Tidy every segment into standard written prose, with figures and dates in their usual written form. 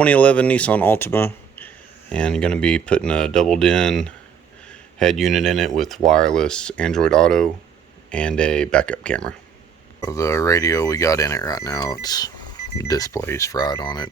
2011 Nissan Altima, and I'm going to be putting a double-din head unit in it with wireless Android Auto and a backup camera. The radio we got in it right now, its display's fried on it.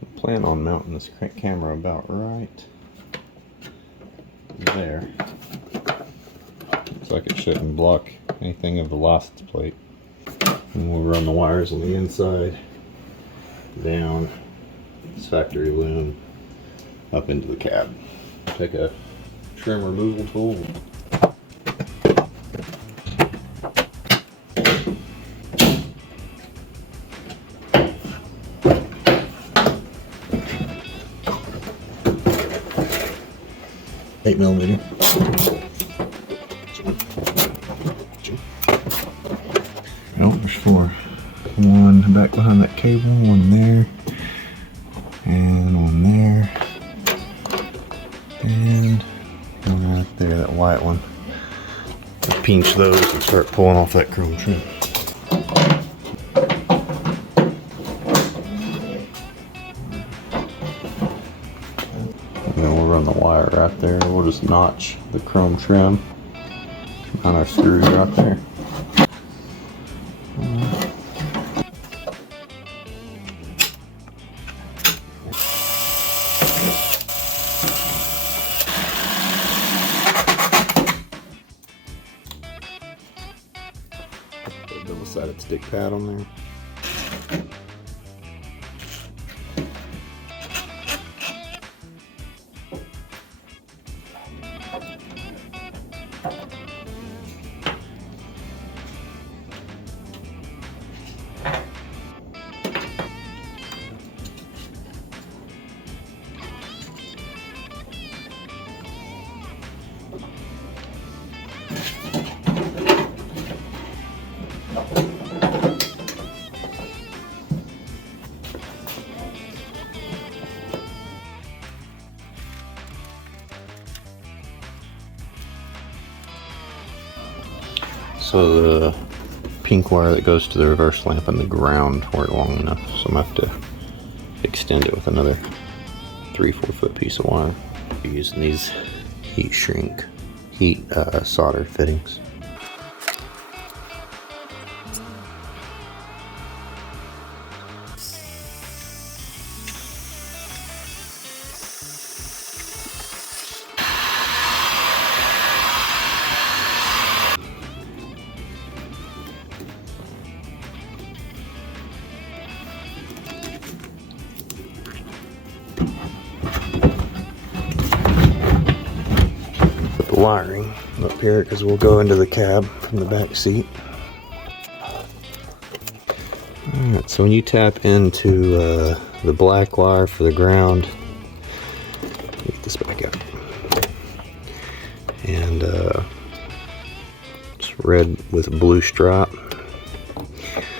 I plan on mounting this camera about right there, so like it shouldn't block anything of the license plate. And we'll run the wires on the inside down this factory loom up into the cab. Take a trim removal tool. $8mm. Oh, there's four. One back behind that cable, one there, and one there, and one right there, that white one. I'll pinch those and start pulling off that chrome trim. And then we'll run the wire right there. We'll just notch the chrome trim on our screws right there. Double-sided stick pad on there. So the pink wire that goes to the reverse lamp and the ground weren't long enough, so I'm going to have to extend it with another 3-4 foot piece of wire. I'm using these heat solder fittings. Wiring up here because we'll go into the cab from the back seat. Alright, so when you tap into the black wire for the ground, get this back out, and it's red with a blue stripe.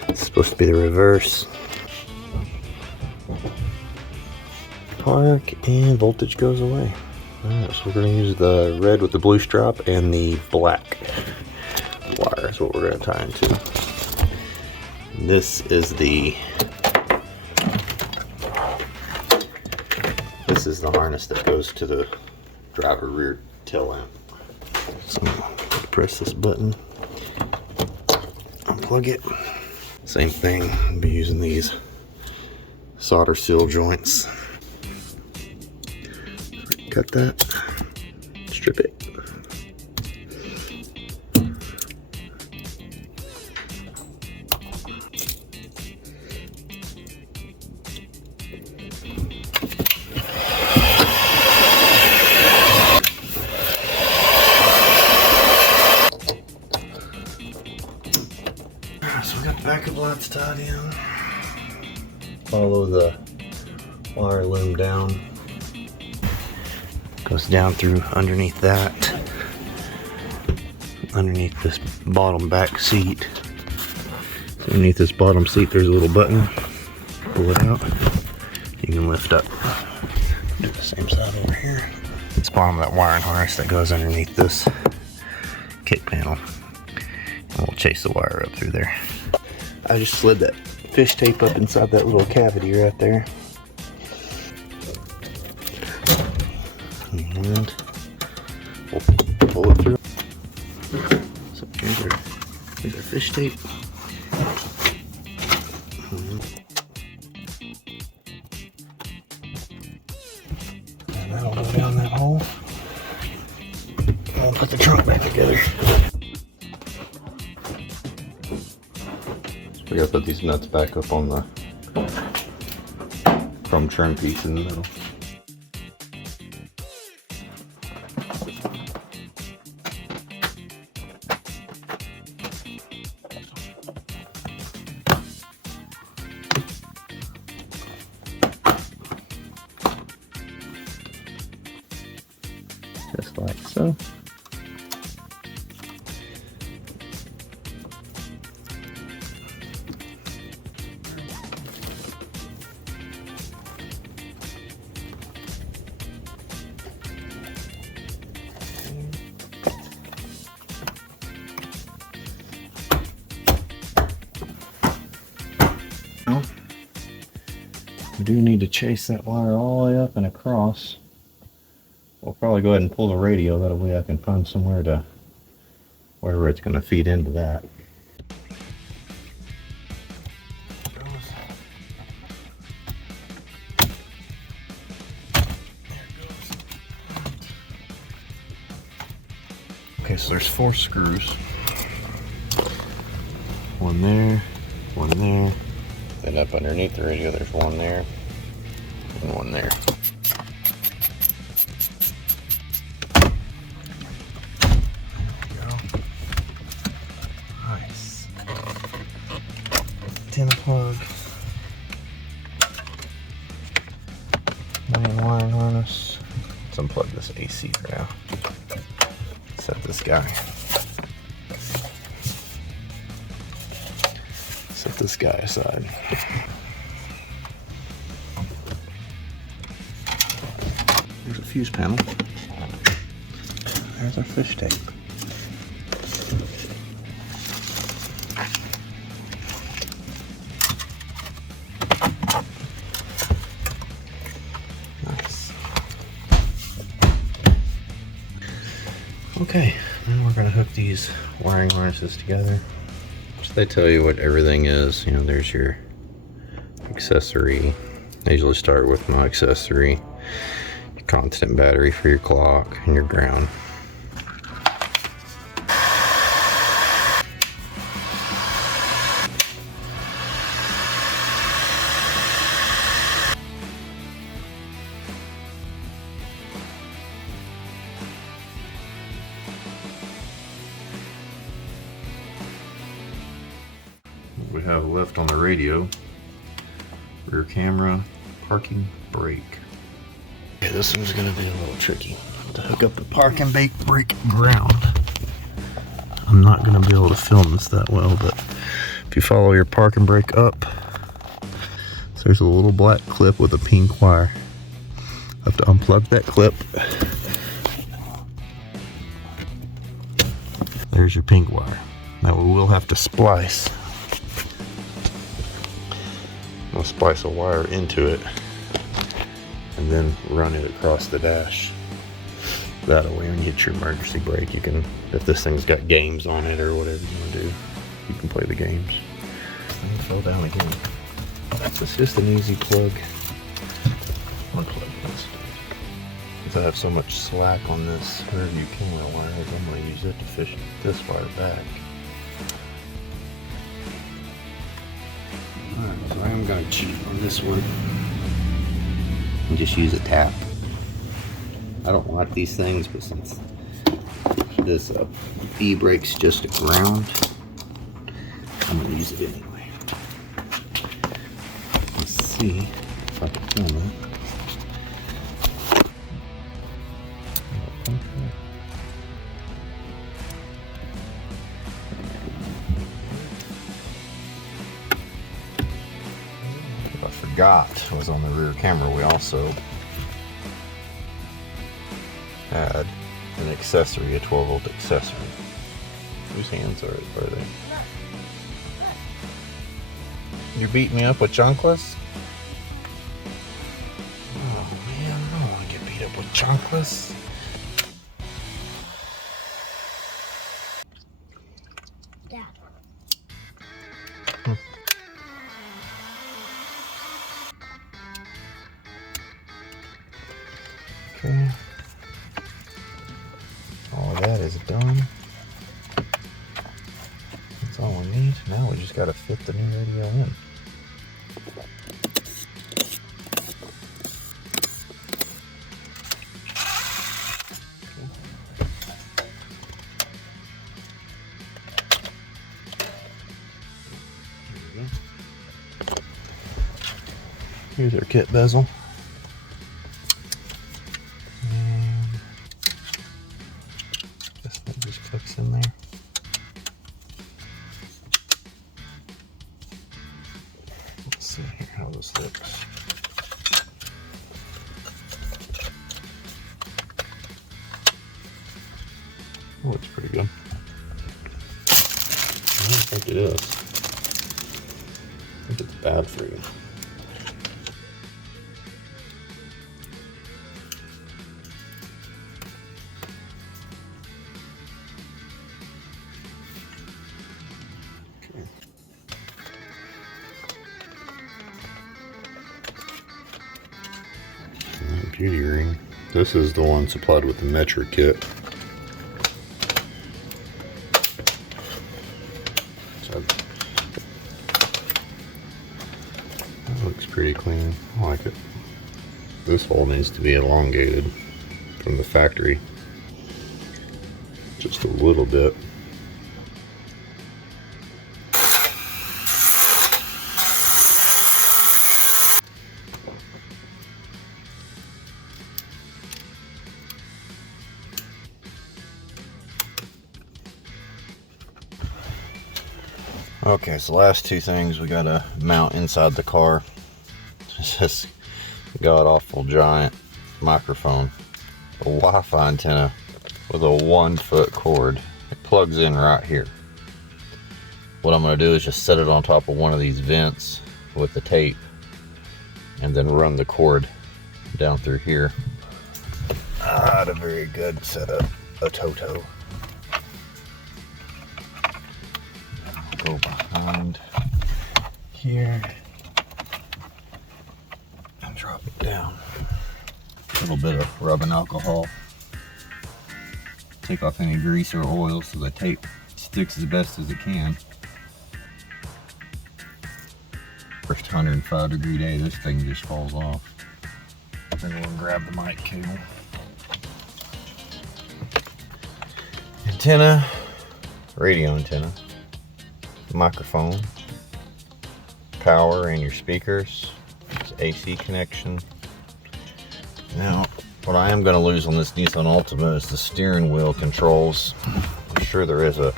It's supposed to be the reverse. Park and voltage goes away. Alright, so we're going to use the red with the blue stripe and the black wire is what we're going to tie into. This is the harness that goes to the driver rear tail lamp. So I'm going to press this button, unplug it. Same thing, I'll be using these solder seal joints. Cut that, strip it. So we got the backup lights tied in. Follow the wire loom down. Goes down through underneath that, underneath this bottom back seat. So underneath this bottom seat there's a little button. Pull it out, you can lift up. Do the same side over here. It's bottom of that wiring harness that goes underneath this kick panel. And we'll chase the wire up through there. I just slid that fish tape up inside that little cavity right there. And we'll pull it through. So here's our fish tape. And that'll go down that hole. And we'll put the trunk back together. We gotta put these nuts back up on the chrome trim piece in the middle. Just like so. We do need to chase that wire all the way up and across. We'll probably go ahead and pull the radio, that way I can find somewhere to wherever it's going to feed into that. Okay, so there's 4 screws. One there, one there. Then up underneath the radio, there's one there and one there. There we go. Nice. Tin plug. Main wiring harness. Let's unplug this AC for now. Set this guy. Set this guy aside. There's a fuse panel. There's our fish tape. Nice. Okay, now we're going to hook these wiring harnesses together. So they tell you what everything is. You know, there's your accessory. I usually start with my accessory, your constant battery for your clock, and your ground. We have left on the radio: rear camera, parking brake. Okay, this one's gonna be a little tricky to hook up the parking brake ground. I'm not gonna be able to film this that well, but if you follow your parking brake up, so there's a little black clip with a pink wire. I have to unplug that clip. There's your pink wire. Now we will have to splice. We'll splice a wire into it and then run it across the dash. That way when you hit your emergency brake, you can, if this thing's got games on it or whatever you want to do, you can play the games. And it fell down again. So it's just an easy plug. Unplug this. Because I have so much slack on this rear view camera wire, I'm going to use it to fish this wire back. Alright, so I am going to cheat on this one and just use a tap. I don't like these things, but since this e-brake's just a ground, I'm going to use it anyway. Let's see if I can film it. I forgot was on the rear camera, we also had an accessory, a 12-volt accessory. Whose hands are they? You're beating me up with chunkless? Oh man, I don't want to get beat Eat up with chocolates. Yeah. Okay. All of that is done. That's all we need. Now we just gotta fit the new radio in. Here's our kit bezel. And this one just clicks in there. Let's see here how this looks. Oh, it's pretty good. I don't think it is. I think it's bad for you. Beauty ring. This is the one supplied with the Metra kit. So that looks pretty clean. I like it. This hole needs to be elongated from the factory just a little bit. Okay, so the last two things we gotta mount inside the car. It's this god awful giant microphone, a Wi-Fi antenna with a 1-foot cord. It plugs in right here. What I'm gonna do is just set it on top of one of these vents with the tape and then run the cord down through here. Not a very good setup, ATOTO. Go behind here and drop it down. A little bit of rubbing alcohol. Take off any grease or oil so the tape sticks as best as it can. First 105-degree day, this thing just falls off. Then we'll grab the mic cable. Antenna, radio antenna. Microphone, power, and your speakers. It's AC connection. Now, what I am going to lose on this Nissan Altima is the steering wheel controls. I'm sure there is a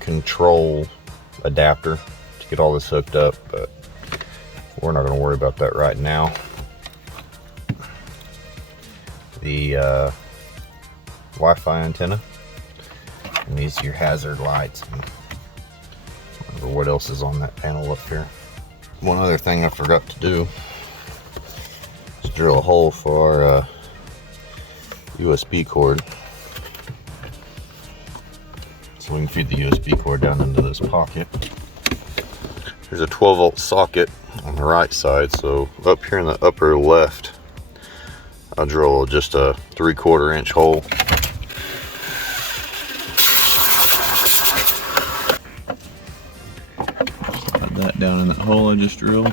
control adapter to get all this hooked up, but we're not going to worry about that right now. The Wi-Fi antenna, and these are your hazard lights. Or what else is on that panel up here. One other thing I forgot to do is drill a hole for our USB cord, so we can feed the USB cord down into this pocket. There's a 12-volt socket on the right side, so up here in the upper left I'll drill just a 3/4 inch hole. That down in that hole I just drilled.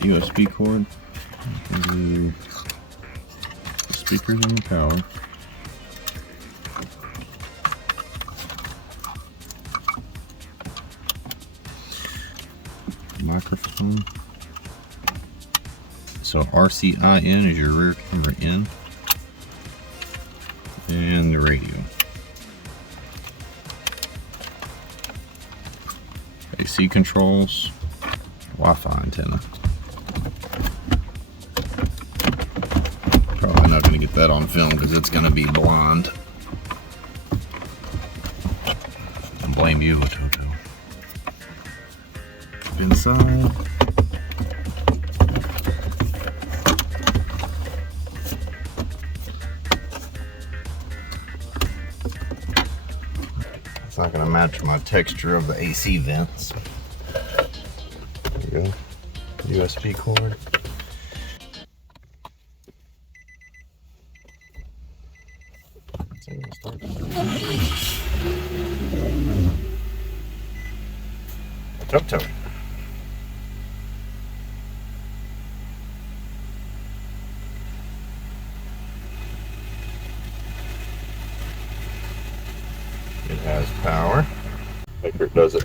USB cord. You can do the speakers and the power. Microphone. So RCIN is your rear camera in. And the radio. AC controls, Wi-Fi antenna. Probably not going to get that on film because it's going to be blind. I blame you, ATOTO. Inside. match my texture of the AC vents. There you go. USB cord. Toe. It has power. Make sure it does it.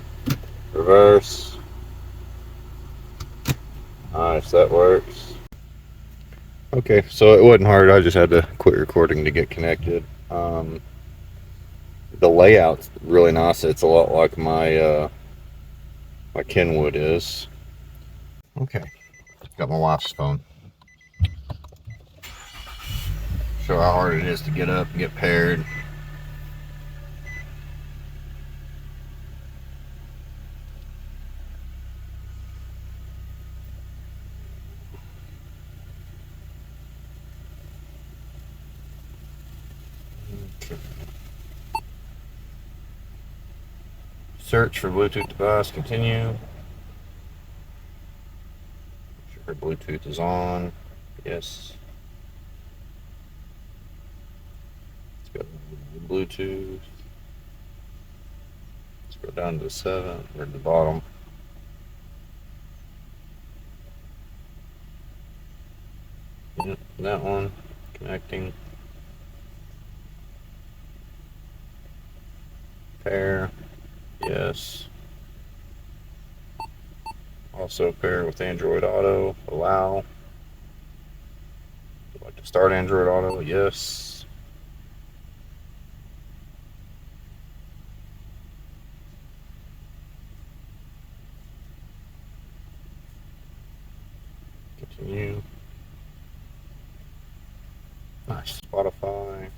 Reverse. Nice, that works. Okay, so it wasn't hard. I just had to quit recording to get connected. The layout's really nice. It's a lot like my my Kenwood is. Okay, got my wife's phone. Show how hard it is to get up and get paired. Okay. Search for Bluetooth device, continue. Make sure Bluetooth is on. Yes. Let's go to Bluetooth. Let's go down to 7, or to the bottom. Yep, that one. Connecting. Pair. Yes. Also pair with Android Auto. Allow. Would you like to start Android Auto? Yes. Continue. Nice. Spotify.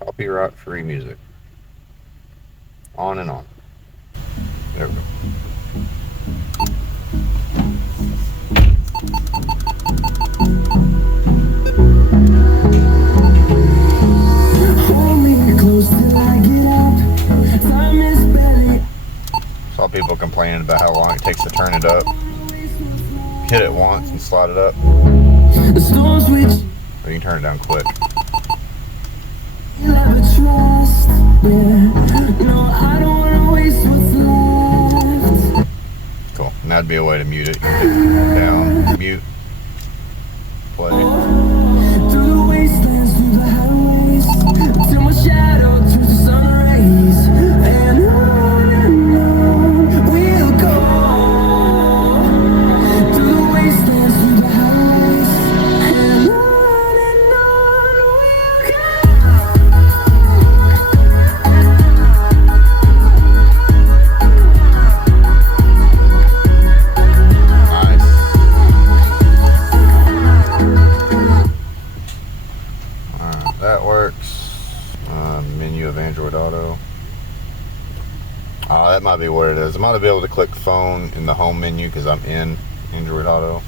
Copyright free music. On and on. There we go. Saw people complaining about how long it takes to turn it up. Hit it once and slide it up. Or you can turn it down quick. Cool. And that'd be a way to mute it. You can hit down, mute, play. Through the wastelands, through the highways, till my shadow turns to sun rays, and on we'll go. Through the wastelands, through the highways, and on we'll that works. Menu of Android Auto. Oh, that might be what it is. I might be able to click phone in the home menu because I'm in Android Auto.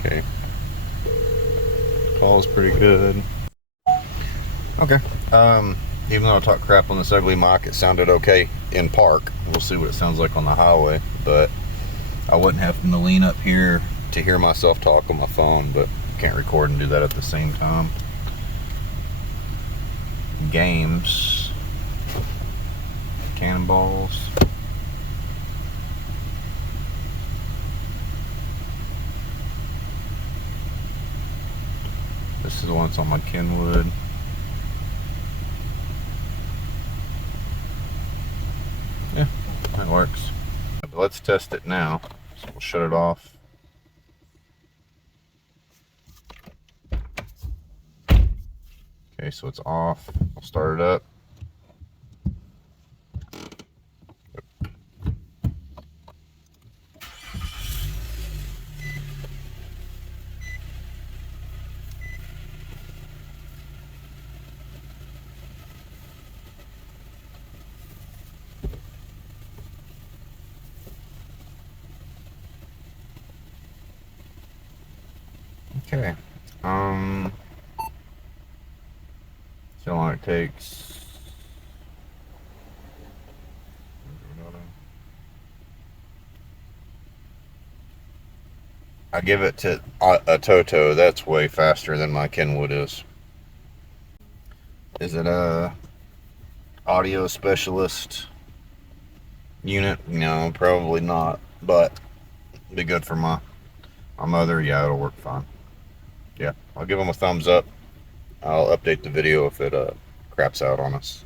Okay. Call is pretty good. Okay. Even though I talk crap on this ugly mic, it sounded okay in park. We'll see what it sounds like on the highway, but I wasn't having to lean up here to hear myself talk on my phone, but can't record and do that at the same time. Games. Cannonballs. This is the one that's on my Kenwood. Yeah, that works. But let's test it now. So we'll shut it off. Okay, so it's off. I'll start it up. Okay. So long it takes. I give it to ATOTO. That's way faster than my Kenwood is. Is it a audio specialist unit? No, probably not. But it'd be good for my mother. Yeah, it'll work fine. Yeah, I'll give them a thumbs up. I'll update the video if it craps out on us.